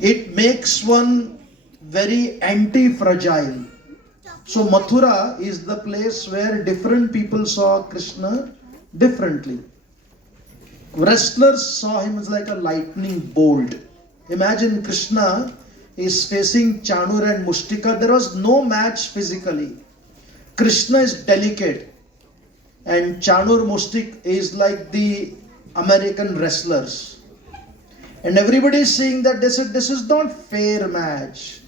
It makes one very anti-fragile. So Mathura is the place where different people saw Krishna differently. Wrestlers saw him as like a lightning bolt. Imagine Krishna is facing Chanur and Mushtika. There was no match physically. Krishna is delicate and Chanur Mushtik is like the American wrestlers. And everybody is saying that this is not fair match.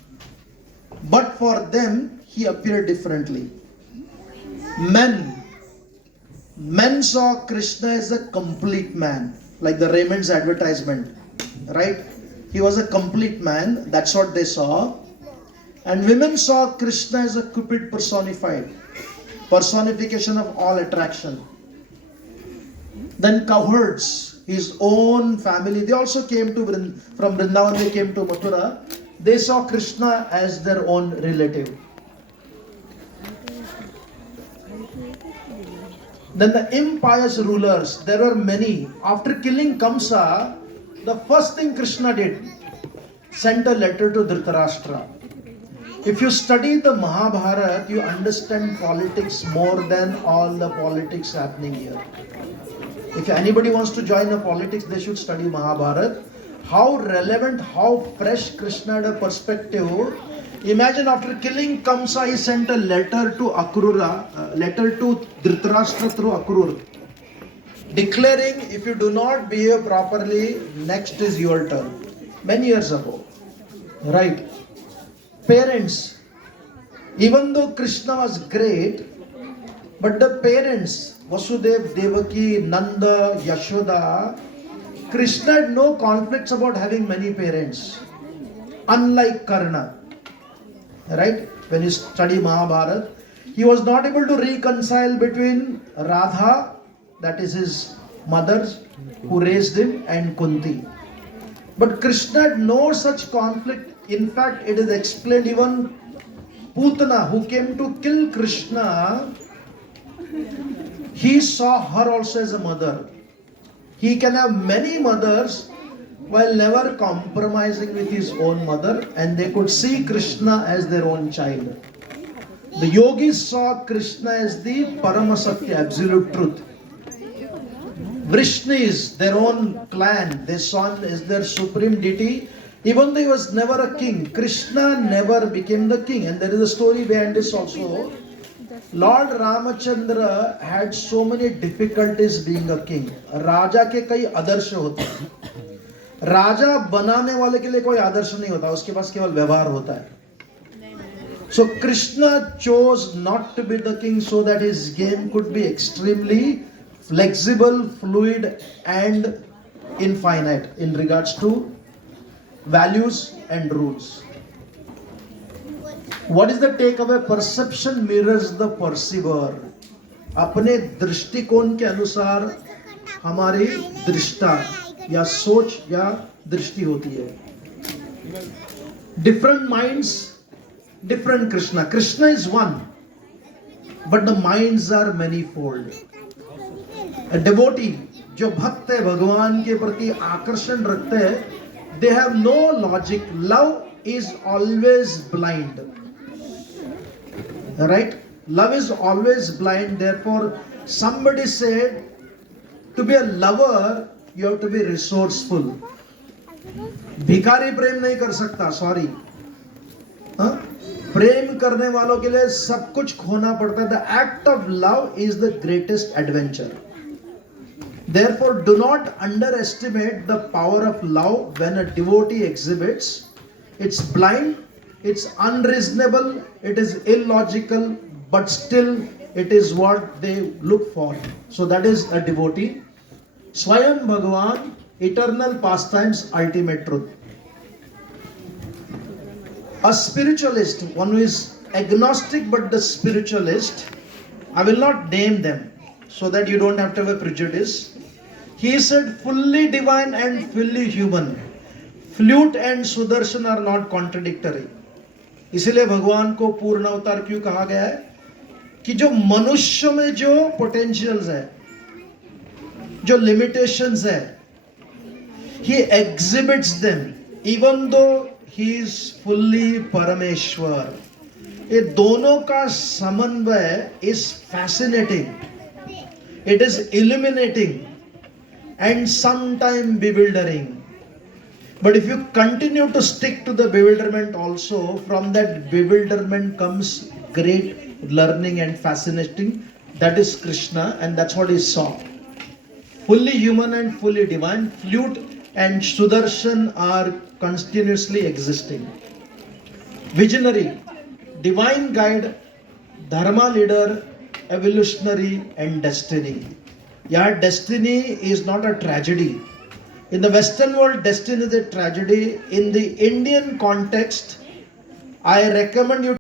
But for them, he appeared differently. Men saw Krishna as a complete man, like the Raymond's advertisement, right? He was a complete man, that's what they saw. And women saw Krishna as a Cupid personified, personification of all attraction. Then cowherds, his own family, they also came to from Vrindavan, they came to Mathura. They saw Krishna as their own relative. Then the impious rulers, there were many. After killing Kamsa, the first thing Krishna did, sent a letter to Dhritarashtra. If you study the Mahabharata, you understand politics more than all the politics happening here. If anybody wants to join a politics, they should study Mahabharata. How relevant, how fresh Krishna had a perspective. Imagine after killing Kamsa, he sent a letter to letter to Dhritarashtra through Akrura, declaring if you do not behave properly, next is your turn. Many years ago. Right. Parents, even though Krishna was great, but the parents, Vasudev, Devaki, Nanda, Yashoda, Krishna had no conflicts about having many parents. Unlike Karna. Right? When you study Mahabharata, he was not able to reconcile between Radha, that is his mother who raised him, and Kunti. But Krishna had no such conflict. In fact, it is explained even Putana, who came to kill Krishna, he saw her also as a mother. He can have many mothers while never compromising with his own mother, and they could see Krishna as their own child. The yogis saw Krishna as the Paramasatya, absolute truth. Vrishnis, their own clan, they saw him as their supreme deity. Even though he was never a king, Krishna never became the king. And there is a story behind this also. Lord Ramachandra had so many difficulties being a king. राजा के कई आदर्श होते हैं. राजा बनाने वाले के लिए कोई आदर्श नहीं होता, उसके पास केवल व्यवहार होता है. So Krishna chose not to be the king so that his game could be extremely flexible, fluid and infinite in regards to values and rules. What is the takeaway? Perception mirrors the perceiver. अपने दृष्टिकोण के अनुसार हमारी दृष्टा या सोच या दृष्टि होती है. Different minds, different Krishna. Krishna is one, but the minds are manifold. A devotee जो भक्त है, भगवान के प्रति आकर्षण रखते हैं, they have no logic. Love is always blind. Right? Love is always blind. Therefore, somebody said, to be a lover, you have to be resourceful. भिखारी प्रेम नहीं कर सकता, sorry. प्रेम करने वालों के लिए सब कुछ खोना पड़ता है. The act of love is the greatest adventure. Therefore, do not underestimate the power of love when a devotee exhibits. It's blind, it's unreasonable, it is illogical, but still it is what they look for. So that is a devotee. Swayam Bhagavan, eternal pastimes, ultimate truth. A spiritualist, one who is agnostic but the spiritualist, I will not name them so that you don't have to have a prejudice. He said fully divine and fully human. Flute and Sudarshan are not contradictory. इसलिए भगवान को पूर्ण अवतार क्यों कहा गया है? कि जो मनुष्य में जो पोटेंशियल्स है, जो लिमिटेशंस है, he exhibits them even though he is fully Parameshwar, ये दोनों का समन्वय is fascinating. It is illuminating and sometimes bewildering. But if you continue to stick to the bewilderment also, from that bewilderment comes great learning and fascinating. That is Krishna, and that's what he saw. Fully human and fully divine, flute and Sudarshan are continuously existing. Visionary, divine guide, dharma leader, evolutionary, and destiny. Yeah, destiny is not a tragedy. In the Western world, destiny is a tragedy. In the Indian context, I recommend you